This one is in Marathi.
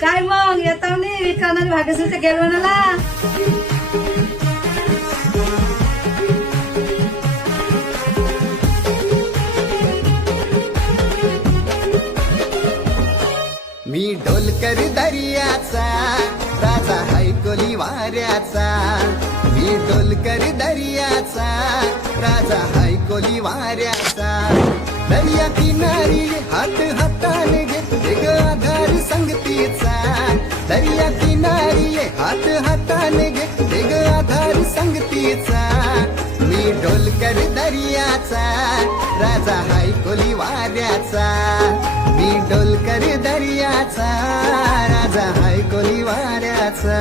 काय मग येता नाही विक्रांत भाग्यश्रीच्या गेलवणाला. मी डोलकर दर्याचा राजा हैकोली वाऱ्याचा. मी डोलकर दर्याचा राजा हैकोली वाऱ्याचा. दर्या किनारी हात हाताने घेते ग आधार संगतीचा. दर्या किनारी हात हाताने घेते ग आधार संगतीचा. मी डोलकर दर्याचा राजा हैकोली वाऱ्याचा. मी डोलकर दर्याचा राजा हैकोली वाऱ्याचा.